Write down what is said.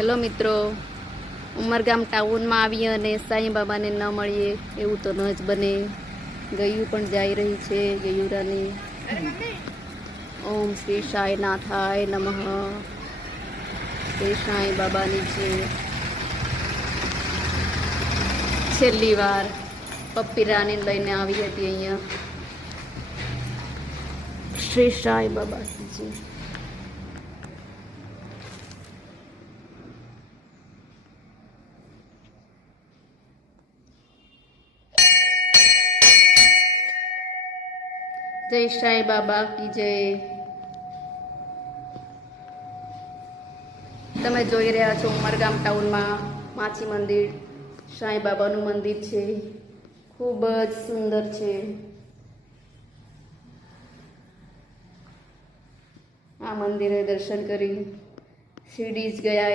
Hello મિત્રો, ઉમરગામ ટાઉનમાં આવીએ અને સાંઈ બાબાને ન મળીએ એવું તો ન જ બને. ગયું પણ જઈ રહી છે ગયુરાની. ઓમ શ્રી સાંઈનાથાય નમઃ. શ્રી સાંઈ બાબાની છે. છેલ્લી વાર પપ્પી રાની લઈને આવી હતી અહીંયા. શ્રી સાંઈ બાબા છે. જય સાંઈ બાબા કી જય. તમે જોઈ રહ્યા છો ઉમરગામ ટાઉનમાં માછી મંદિર, સાંઈ બાબાનું મંદિર છે. ખૂબ જ સુંદર છે. આ મંદિરે દર્શન કરી શિરડી જ ગયા